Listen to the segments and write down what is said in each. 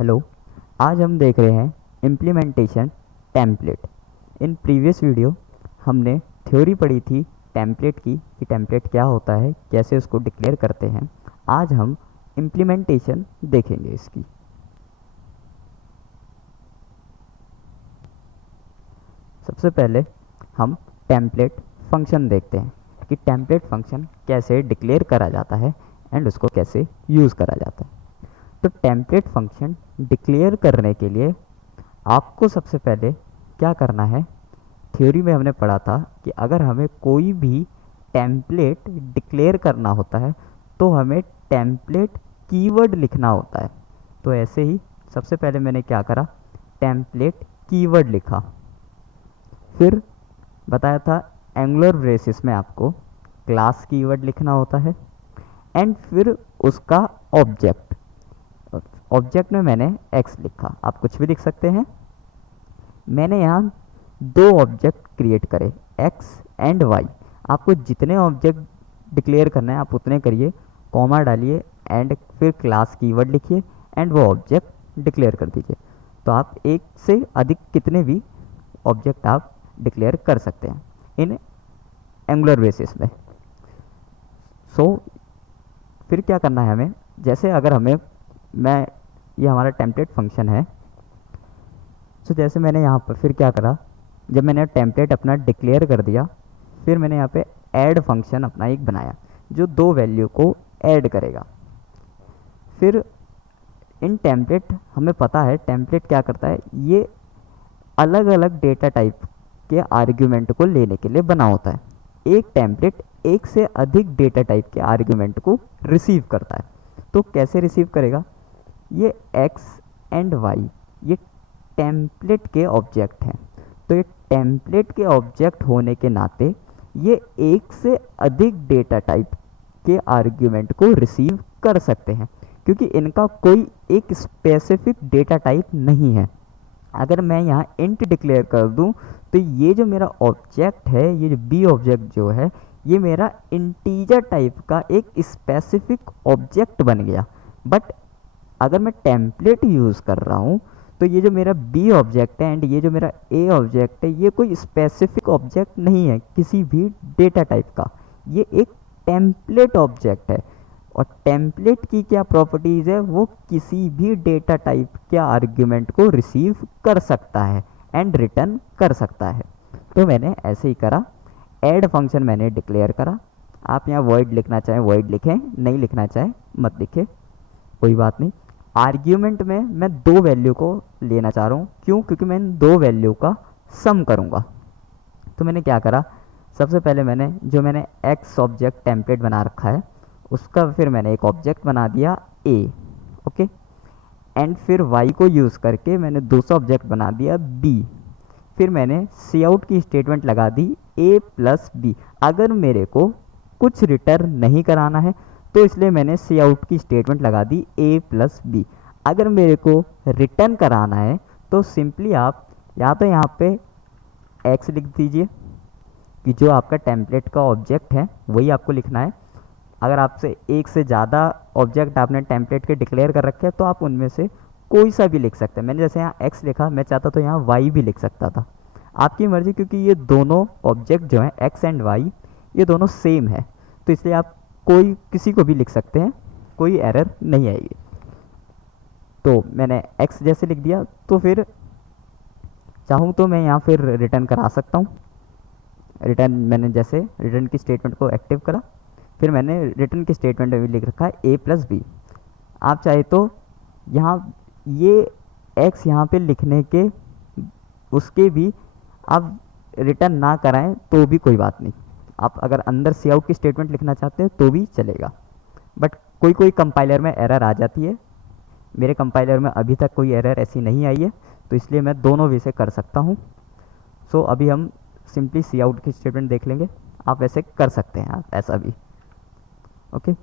Hello. आज हम देख रहे हैं implementation template. In previous video हमने थ्योरी पढ़ी थी टेम्पलेट की कि टेम्पलेट क्या होता है, कैसे उसको डिक्लेयर करते हैं। आज हम इम्प्लीमेंटेशन देखेंगे इसकी। सबसे पहले हम टेम्पलेट फंक्शन देखते हैं कि टेम्पलेट फंक्शन कैसे डिक्लेयर करा जाता है एंड उसको कैसे यूज़ करा जाता है। तो टेम्पलेट फंक्शन डिक्लेयर करने के लिए आपको सबसे पहले क्या करना है, थ्योरी में हमने पढ़ा था कि अगर हमें कोई भी टेम्पलेट डिक्लेयर करना होता है तो हमें टेम्पलेट कीवर्ड लिखना होता है। तो ऐसे ही सबसे पहले मैंने क्या करा, टेम्पलेट कीवर्ड लिखा। फिर बताया था एंगुलर ब्रेसिस में आपको क्लास कीवर्ड लिखना होता है एंड फिर उसका ऑब्जेक्ट। ऑब्जेक्ट में मैंने x लिखा, आप कुछ भी लिख सकते हैं। मैंने यहाँ दो ऑब्जेक्ट क्रिएट करे, x एंड y। आपको जितने ऑब्जेक्ट डिक्लेयर करना है आप उतने करिए, कॉमा डालिए एंड फिर क्लास कीवर्ड लिखिए एंड वो ऑब्जेक्ट डिक्लेयर कर दीजिए। तो आप एक से अधिक कितने भी ऑब्जेक्ट आप डिक्लेयर कर सकते हैं इन एंगुलर बेसिस में। फिर क्या करना है हमें, जैसे अगर हमें ये हमारा टेम्पलेट फंक्शन है। जैसे मैंने यहाँ पर फिर क्या करा, जब मैंने टेम्पलेट अपना डिक्लेयर कर दिया, फिर मैंने यहाँ पे ऐड फंक्शन अपना एक बनाया जो दो वैल्यू को ऐड करेगा। फिर इन टेम्पलेट हमें पता है टेम्पलेट क्या करता है, ये अलग अलग डेटा टाइप के आर्ग्यूमेंट को लेने के लिए बना होता है। एक टेम्पलेट एक से अधिक डेटा टाइप के आर्ग्यूमेंट को रिसीव करता है। तो कैसे रिसीव करेगा, ये x एंड y ये टेम्पलेट के ऑब्जेक्ट हैं। तो ये टेम्पलेट के ऑब्जेक्ट होने के नाते ये एक से अधिक डेटा टाइप के आर्ग्यूमेंट को रिसीव कर सकते हैं, क्योंकि इनका कोई एक स्पेसिफिक डेटा टाइप नहीं है। अगर मैं यहाँ इंट डिक्लेयर कर दूँ तो ये जो मेरा ऑब्जेक्ट है, ये जो बी ऑब्जेक्ट जो है, ये मेरा इंटीजर टाइप का एक स्पेसिफिक ऑब्जेक्ट बन गया। बट अगर मैं टेम्पलेट यूज़ कर रहा हूँ तो ये जो मेरा बी ऑब्जेक्ट है एंड ये जो मेरा ए ऑब्जेक्ट है, ये कोई स्पेसिफिक ऑब्जेक्ट नहीं है किसी भी डेटा टाइप का, ये एक टेम्पलेट ऑब्जेक्ट है। और टेम्पलेट की क्या प्रॉपर्टीज़ है, वो किसी भी डेटा टाइप के आर्ग्यूमेंट को रिसीव कर सकता है एंड रिटर्न कर सकता है। तो मैंने ऐसे ही करा, ऐड फंक्शन मैंने डिक्लेयर करा। आप यहाँ वॉइड लिखना चाहें वॉइड लिखें, नहीं लिखना चाहें मत लिखें, कोई बात नहीं। आर्ग्यूमेंट में मैं दो वैल्यू को लेना चाह रहा हूँ, क्यों, क्योंकि मैं इन दो वैल्यू का सम करूँगा। तो मैंने क्या करा, सबसे पहले मैंने एक्स ऑब्जेक्ट टेम्पलेट बना रखा है उसका फिर मैंने एक ऑब्जेक्ट बना दिया a, ओके। एंड फिर y को यूज़ करके मैंने दूसरा ऑब्जेक्ट बना दिया b। फिर मैंने सी आउट की स्टेटमेंट लगा दी a प्लस बी। अगर मेरे को कुछ रिटर्न नहीं कराना है तो इसलिए मैंने सी आउट की स्टेटमेंट लगा दी a प्लस बी। अगर मेरे को रिटर्न कराना है तो सिंपली आप या तो यहाँ पे x लिख दीजिए कि जो आपका टेम्पलेट का ऑब्जेक्ट है वही आपको लिखना है। अगर आपसे एक से ज़्यादा ऑब्जेक्ट आपने टेम्पलेट के डिक्लेयर कर रखे हैं तो आप उनमें से कोई सा भी लिख सकते हैं। मैंने जैसे यहाँ x लिखा, मैं चाहता तो यहाँ y भी लिख सकता था, आपकी मर्ज़ी, क्योंकि ये दोनों ऑब्जेक्ट जो हैं x एंड y ये दोनों सेम है, तो इसलिए आप किसी को भी लिख सकते हैं, कोई एरर नहीं आएगी। तो मैंने x जैसे लिख दिया, तो फिर चाहूँ तो मैं यहाँ फिर रिटर्न करा सकता हूँ। मैंने जैसे रिटर्न की स्टेटमेंट को एक्टिव करा, फिर मैंने रिटर्न की स्टेटमेंट में भी लिख रखा है a प्लस बी। आप चाहे तो यहाँ ये x यहाँ पे लिखने के उसके भी आप रिटर्न ना कराएं तो भी कोई बात नहीं। आप अगर अंदर सी आउट की स्टेटमेंट लिखना चाहते हैं तो भी चलेगा। बट कोई कंपाइलर में एरर आ जाती है, मेरे कंपाइलर में अभी तक कोई एरर ऐसी नहीं आई है, तो इसलिए मैं दोनों वे से कर सकता हूँ। अभी हम सिंपली सी आउट की स्टेटमेंट देख लेंगे, आप वैसे कर सकते हैं आप ऐसा भी, ओके।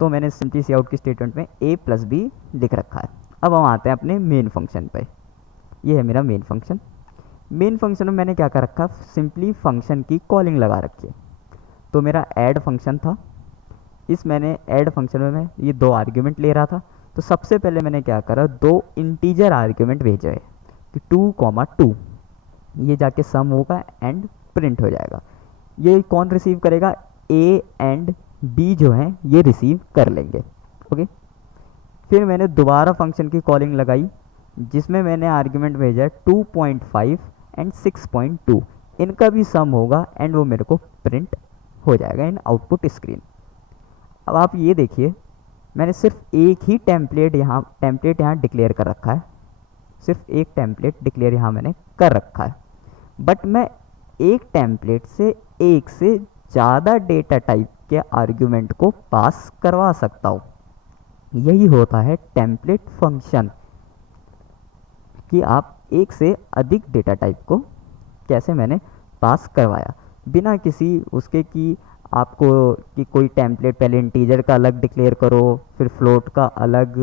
तो मैंने सिंपली सी आउट की स्टेटमेंट में a प्लस बी लिख रखा है। अब हम आते हैं अपने मेन फंक्शन पे। ये है मेरा मेन फंक्शन। मेन फंक्शन में मैंने क्या कर रखा, सिंपली फंक्शन की कॉलिंग लगा रखी है। तो मेरा ऐड फंक्शन था, मैंने ऐड फंक्शन में मैं ये दो आर्ग्यूमेंट ले रहा था। तो सबसे पहले मैंने क्या करा, दो इंटीजर आर्ग्यूमेंट भेजे है कि 2,2, ये जाके सम होगा एंड प्रिंट हो जाएगा। ये कौन रिसीव करेगा, ए एंड बी जो हैं ये रिसीव कर लेंगे। ओके, फिर मैंने दोबारा फंक्शन की कॉलिंग लगाई जिसमें मैंने आर्ग्यूमेंट भेजा 2.5 एंड 6.2, इनका भी सम होगा एंड वो मेरे को प्रिंट हो जाएगा इन आउटपुट स्क्रीन। अब आप ये देखिए, मैंने सिर्फ एक ही टेम्पलेट यहाँ डिक्लेयर कर रखा है, सिर्फ एक टेम्पलेट डिक्लेयर यहाँ मैंने कर रखा है, बट मैं एक टेम्पलेट से एक से ज़्यादा डेटा टाइप के आर्ग्यूमेंट को पास करवा सकता हूँ। यही होता है टेम्पलेट फंक्शन, कि आप एक से अधिक डेटा टाइप को कैसे मैंने पास करवाया बिना किसी उसके कि आपको कि कोई टेम्पलेट पहले इंटीजर का अलग डिक्लेयर करो फिर फ्लोट का अलग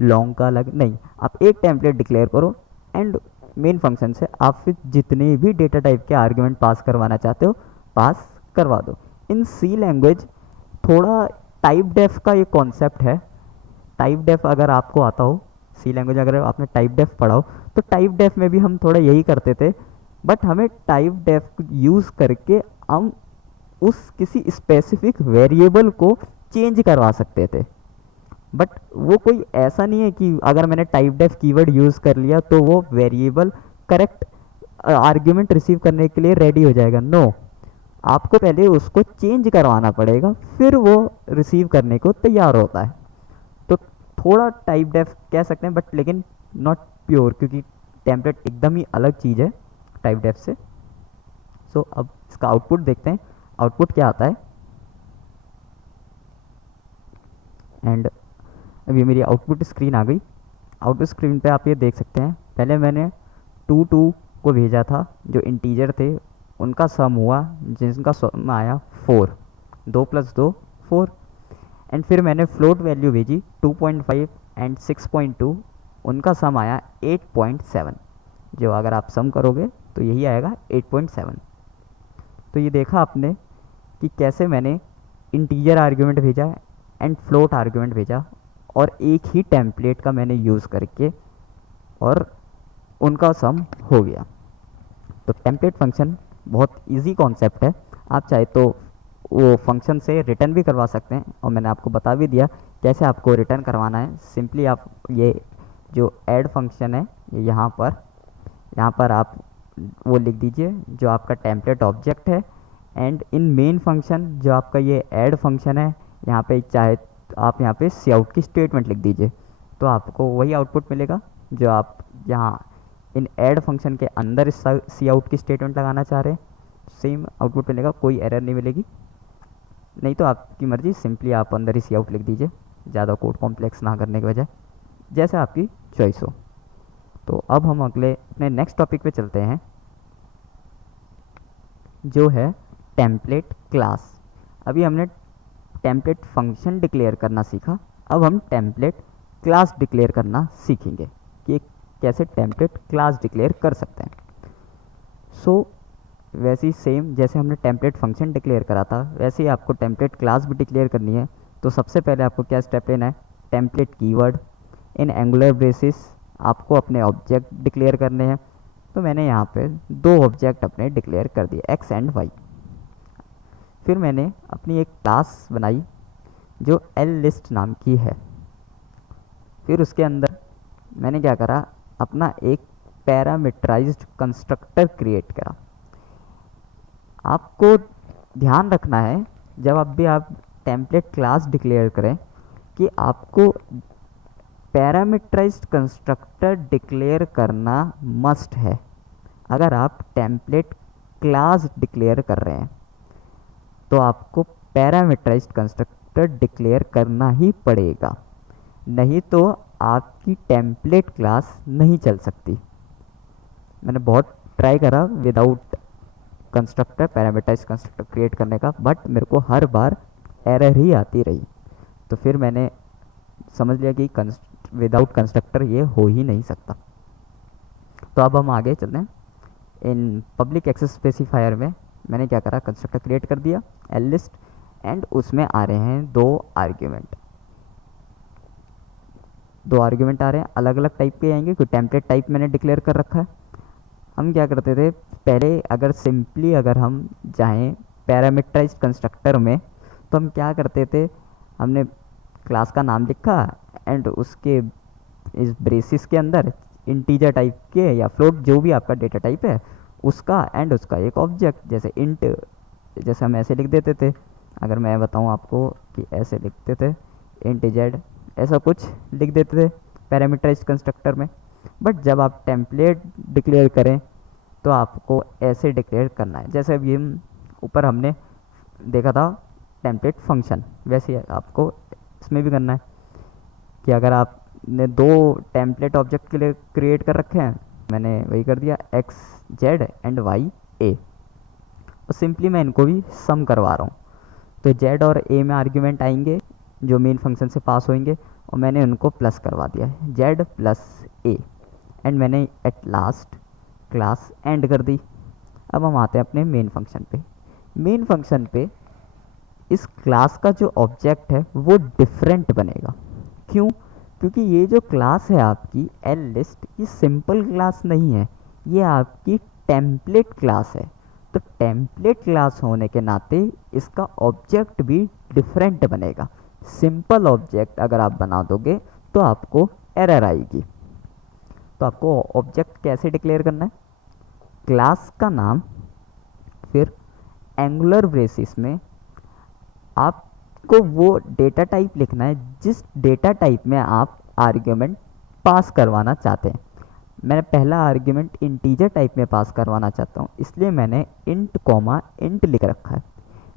लॉन्ग का अलग, नहीं, आप एक टेम्पलेट डिक्लेयर करो एंड मेन फंक्शन से आप फिर जितने भी डेटा टाइप के आर्ग्यूमेंट पास करवाना चाहते हो पास करवा दो। इन सी लैंग्वेज थोड़ा टाइप डेफ का ये कॉन्सेप्ट है। टाइप डेफ अगर आपको आता हो, सी लैंग्वेज अगर आपने टाइप डेफ पढ़ा हो, तो टाइप डेफ में भी हम थोड़ा यही करते थे, बट हमें टाइप डेफ यूज़ करके हम उस किसी स्पेसिफिक वेरिएबल को चेंज करवा सकते थे। बट वो कोई ऐसा नहीं है कि अगर मैंने टाइप डेफ कीवर्ड यूज़ कर लिया तो वो वेरिएबल करेक्ट आर्ग्यूमेंट रिसीव करने के लिए रेडी हो जाएगा। नो, आपको पहले उसको चेंज करवाना पड़ेगा फिर वो रिसीव करने को तैयार होता है। तो थोड़ा टाइप डेफ कह सकते हैं, बट लेकिन नॉट प्योर, क्योंकि टेम्पलेट एकदम ही अलग चीज़ है टाइप डेफ से। सो अब इसका आउटपुट देखते हैं, आउटपुट क्या आता है। एंड अभी मेरी आउटपुट स्क्रीन आ गई। आउटपुट स्क्रीन पे आप ये देख सकते हैं, पहले मैंने 2 को भेजा था, जो इंटीजर थे उनका सम हुआ, जिनका सम आया 4, 2 + 2 4। एंड फिर मैंने फ्लोट वैल्यू भेजी 2.5 एंड 6.2, उनका सम आया 8.7, जो अगर आप सम करोगे तो यही आएगा 8.7। तो ये देखा आपने कि कैसे मैंने इंटीजर आर्ग्यूमेंट भेजा एंड फ्लोट आर्ग्यूमेंट भेजा और एक ही टेम्पलेट का मैंने यूज़ करके और उनका सम हो गया। तो टेम्पलेट फंक्शन बहुत इजी कॉन्सेप्ट है, आप चाहे तो वो फंक्शन से रिटर्न भी करवा सकते हैं, और मैंने आपको बता भी दिया कैसे आपको रिटर्न करवाना है। सिंपली आप ये जो ऐड फंक्शन है यहाँ पर आप वो लिख दीजिए जो आपका टेम्पलेट ऑब्जेक्ट है, एंड इन मेन फंक्शन जो आपका ये ऐड फंक्शन है, यहाँ पे चाहे आप यहाँ पे सी आउट की स्टेटमेंट लिख दीजिए, तो आपको वही आउटपुट मिलेगा जो आप यहाँ इन ऐड फंक्शन के अंदर सी आउट की स्टेटमेंट लगाना चाह रहे हैं, सेम आउटपुट मिलेगा, कोई एरर नहीं मिलेगी। नहीं तो आपकी मर्ज़ी, सिंपली आप अंदर ही सी आउट लिख दीजिए, ज़्यादा कोड कॉम्प्लेक्स ना करने के बजाय, जैसे आपकी चॉइस हो। तो अब हम अगले अपने नेक्स्ट टॉपिक पे चलते हैं, जो है टेम्पलेट क्लास। अभी हमने टेम्पलेट फंक्शन डिक्लेयर करना सीखा, अब हम टेम्पलेट क्लास डिक्लेयर करना सीखेंगे कि कैसे टेम्पलेट क्लास डिक्लेयर कर सकते हैं। सो वैसे ही सेम जैसे हमने टेम्पलेट फंक्शन डिक्लेयर करा था, वैसे ही आपको टेम्पलेट क्लास भी डिक्लेयर करनी है। तो सबसे पहले आपको क्या स्टेप लेना है, टेम्पलेट कीवर्ड इन एंगुलर ब्रेसिस आपको अपने ऑब्जेक्ट डिक्लेयर करने हैं। तो मैंने यहाँ पे 2 ऑब्जेक्ट अपने डिक्लेयर कर दिए, एक्स एंड वाई। फिर मैंने अपनी एक क्लास बनाई जो एल लिस्ट नाम की है। फिर उसके अंदर मैंने क्या करा, अपना एक पैरामीटराइज्ड कंस्ट्रक्टर क्रिएट करा। आपको ध्यान रखना है जब आप टेम्पलेट क्लास डिक्लेयर करें कि आपको पैरामीटराइज्ड कंस्ट्रक्टर डिक्लेयर करना मस्ट है। अगर आप टेम्पलेट क्लास डिक्लेयर कर रहे हैं तो आपको पैरामीटराइज्ड कंस्ट्रक्टर डिक्लेयर करना ही पड़ेगा, नहीं तो आपकी टेम्पलेट क्लास नहीं चल सकती। मैंने बहुत ट्राई करा without constructor parameterized constructor create करने का, बट मेरे को हर बार एरर ही आती रही। तो फिर मैंने समझ लिया कि विदाउट कंस्ट्रक्टर ये हो ही नहीं सकता। तो अब हम आगे चलते हैं। इन पब्लिक एक्सेस स्पेसिफायर में मैंने क्या करा, कंस्ट्रक्टर क्रिएट कर दिया एल लिस्ट, एंड उसमें आ रहे हैं 2 आर्ग्यूमेंट। दो आर्ग्यूमेंट आ रहे हैं, अलग अलग टाइप के आएंगे क्योंकि टेम्पलेट टाइप मैंने डिक्लेयर कर रखा है। हम क्या करते थे पहले, अगर सिंपली अगर हम जाएं पैरामीटराइज्ड कंस्ट्रक्टर में, तो हम क्या करते थे, हमने क्लास का नाम लिखा एंड उसके इस ब्रेसिस के अंदर इंटीजर टाइप के या फ्लोट जो भी आपका डेटा टाइप है उसका एंड उसका एक ऑब्जेक्ट, जैसे इंट, जैसे हम ऐसे लिख देते थे। अगर मैं बताऊं आपको कि ऐसे लिखते थे इंट जेड, ऐसा कुछ लिख देते थे पैरामीटराइज्ड कंस्ट्रक्टर में। बट जब आप टेम्पलेट डिक्लेयर करें तो आपको ऐसे डिक्लेयर करना है, जैसे अभी हम ऊपर हमने देखा था टेम्पलेट फंक्शन, वैसे ही आपको इसमें भी करना है कि अगर आपने दो टेम्पलेट ऑब्जेक्ट के लिए क्रिएट कर रखे हैं, मैंने वही कर दिया एक्स जेड एंड वाई ए, और सिंपली मैं इनको भी सम करवा रहा हूँ। तो जेड और ए में आर्ग्यूमेंट आएंगे जो मेन फंक्शन से पास होंगे, और मैंने उनको प्लस करवा दिया है जेड प्लस ए, एंड मैंने एट लास्ट क्लास एंड कर दी। अब हम आते हैं अपने मेन फंक्शन पे। मेन फंक्शन पे इस क्लास का जो ऑब्जेक्ट है वो डिफरेंट बनेगा। क्यों? क्योंकि ये जो क्लास है आपकी एल लिस्ट, ये सिंपल क्लास नहीं है, ये आपकी टेम्पलेट क्लास है। तो टेम्पलेट क्लास होने के नाते इसका ऑब्जेक्ट भी डिफरेंट बनेगा। सिंपल ऑब्जेक्ट अगर आप बना दोगे तो आपको एरर आएगी। तो आपको ऑब्जेक्ट कैसे डिक्लेयर करना है, क्लास का नाम, फिर एंगुलर ब्रेसिस में आपको वो डेटा टाइप लिखना है जिस डेटा टाइप में आप आर्ग्यूमेंट पास करवाना चाहते हैं। मैंने पहला आर्ग्यूमेंट इंटीजर टाइप में पास करवाना चाहता हूँ, इसलिए मैंने इंट कॉमा इंट लिख रखा है।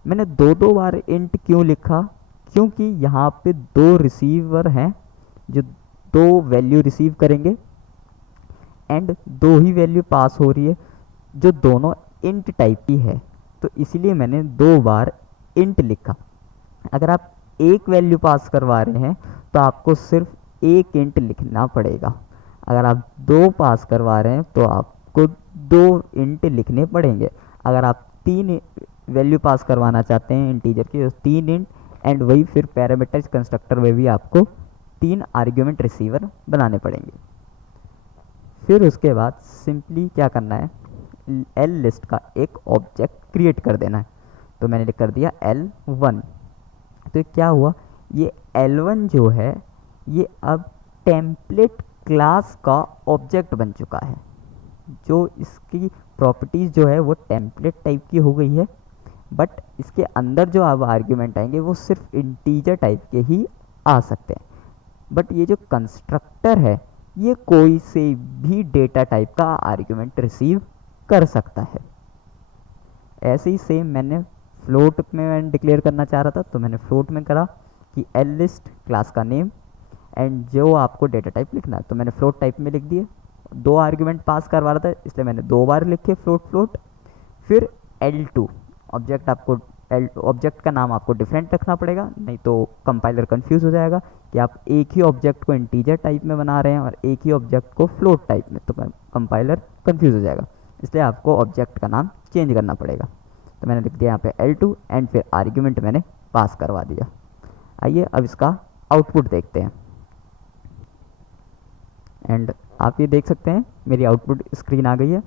मैंने दो बार इंट क्यों लिखा, क्योंकि यहाँ पे दो रिसीवर हैं जो दो वैल्यू रिसीव करेंगे एंड दो ही वैल्यू पास हो रही है जो दोनों इंट टाइप की है, तो इसीलिए मैंने दो बार इंट लिखा। अगर आप एक वैल्यू पास करवा रहे हैं तो आपको सिर्फ एक इंट लिखना पड़ेगा। अगर आप दो पास करवा रहे हैं तो आपको दो इंट लिखने पड़ेंगे। अगर आप तीन वैल्यू पास करवाना चाहते हैं इंटीजर की तो तीन इंट, एंड वही फिर पैरामीटराइज्ड कंस्ट्रक्टर में भी आपको तीन आर्ग्यूमेंट रिसीवर बनाने पड़ेंगे। फिर उसके बाद सिंपली क्या करना है, एल लिस्ट का एक ऑब्जेक्ट क्रिएट कर देना है। तो मैंने कर दिया L1। तो क्या हुआ, ये L1 जो है ये अब टेम्पलेट क्लास का ऑब्जेक्ट बन चुका है। जो इसकी प्रॉपर्टीज़ जो है वो टेम्पलेट टाइप की हो गई है, बट इसके अंदर जो अब आर्ग्यूमेंट आएंगे वो सिर्फ इंटीजर टाइप के ही आ सकते हैं। बट ये जो कंस्ट्रक्टर है ये कोई से भी डेटा टाइप का आर्ग्यूमेंट रिसीव कर सकता है। ऐसे ही सेम मैंने फ्लोट में डिक्लेयर करना चाह रहा था, तो मैंने फ्लोट में करा कि एल लिस्ट क्लास का नेम एंड जो आपको डेटा टाइप लिखना है, तो मैंने फ्लोट टाइप में लिख दिए। दो आर्ग्यूमेंट पास करवा रहा था इसलिए मैंने दो बार लिखे फ्लोट। फिर L2 ऑब्जेक्ट, आपको ऑब्जेक्ट का नाम आपको डिफरेंट रखना पड़ेगा, नहीं तो कंपाइलर कंफ्यूज हो जाएगा कि आप एक ही ऑब्जेक्ट को इंटीजर टाइप में बना रहे हैं और एक ही ऑब्जेक्ट को फ्लोट टाइप में, तो कंपाइलर कंफ्यूज हो जाएगा। इसलिए आपको ऑब्जेक्ट का नाम चेंज करना पड़ेगा। तो मैंने लिख दिया यहाँ पे L2 एंड फिर आर्ग्यूमेंट मैंने पास करवा दिया। आइए अब इसका आउटपुट देखते हैं। एंड आप ये देख सकते हैं मेरी आउटपुट स्क्रीन आ गई है।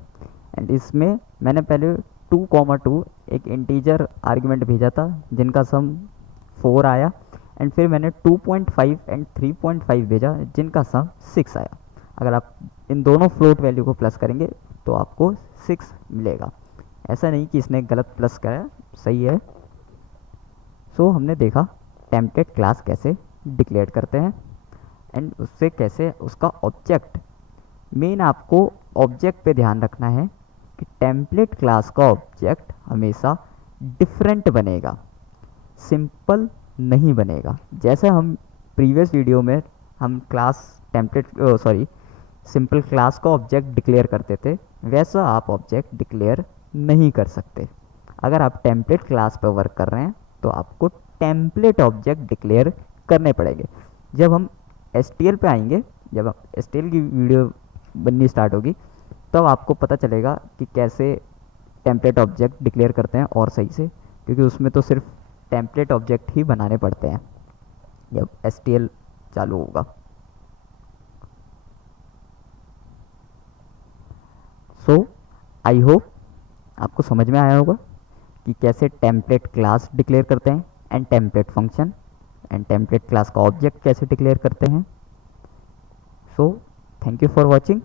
एंड इसमें मैंने पहले 2,2 एक इंटीजर आर्ग्यूमेंट भेजा था जिनका सम 4 आया, एंड फिर मैंने 2.5 एंड 3.5 भेजा जिनका सम 6 आया। अगर आप इन दोनों फ्लोट वैल्यू को प्लस करेंगे तो आपको 6 मिलेगा। ऐसा नहीं कि इसने गलत प्लस करा, सही है। सो हमने देखा टेम्पलेट क्लास कैसे डिक्लेयर करते हैं एंड उससे कैसे उसका ऑब्जेक्ट, मेन आपको ऑब्जेक्ट पे ध्यान रखना है कि टेम्पलेट क्लास का ऑब्जेक्ट हमेशा डिफरेंट बनेगा, सिंपल नहीं बनेगा। जैसे हम प्रीवियस वीडियो में हम क्लास सिंपल क्लास का ऑब्जेक्ट डिक्लेयर करते थे, वैसा आप ऑब्जेक्ट डिक्लेयर नहीं कर सकते। अगर आप टेम्पलेट क्लास पर वर्क कर रहे हैं तो आपको टेम्पलेट ऑब्जेक्ट डिक्लेयर करने पड़ेंगे। जब हम STL पे आएंगे, जब हम STL की वीडियो बननी स्टार्ट होगी तब आपको पता चलेगा कि कैसे टेम्पलेट ऑब्जेक्ट डिक्लेयर करते हैं और सही से, क्योंकि उसमें तो सिर्फ टेम्पलेट ऑब्जेक्ट ही बनाने पड़ते हैं जब STL चालू होगा। सो आई होप आपको समझ में आया होगा कि कैसे टेम्पलेट क्लास डिक्लेयर करते हैं and template function and template class का ऑब्जेक्ट कैसे डिक्लेयर करते हैं। So thank you for watching.